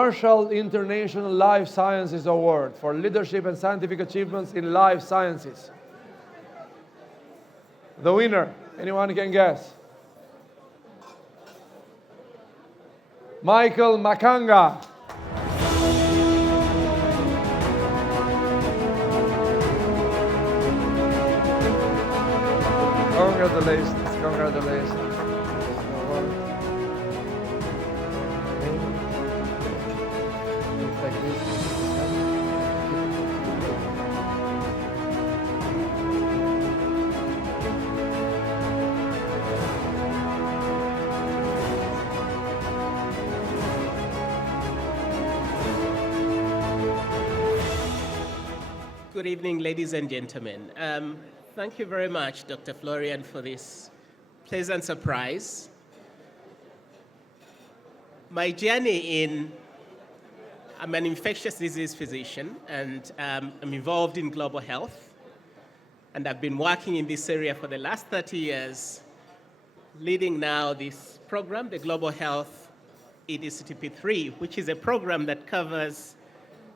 Marshall International Life Sciences Award for leadership and scientific achievements in life sciences. The winner, anyone can guess? Michael Makanga. Congratulations, congratulations. Good evening, ladies and gentlemen. Thank you very much, Dr. Florian, for this pleasant surprise. My journey I'm an infectious disease physician, and I'm involved in global health. And I've been working in this area for the last 30 years, leading now this program, the Global Health EDCTP3, which is a program that covers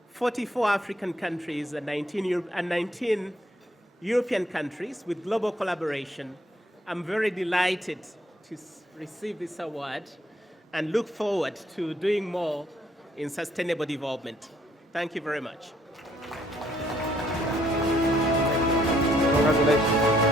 44 African countries and 19 European countries with global collaboration. I'm very delighted to receive this award and look forward to doing more in sustainable development. Thank you very much. Congratulations.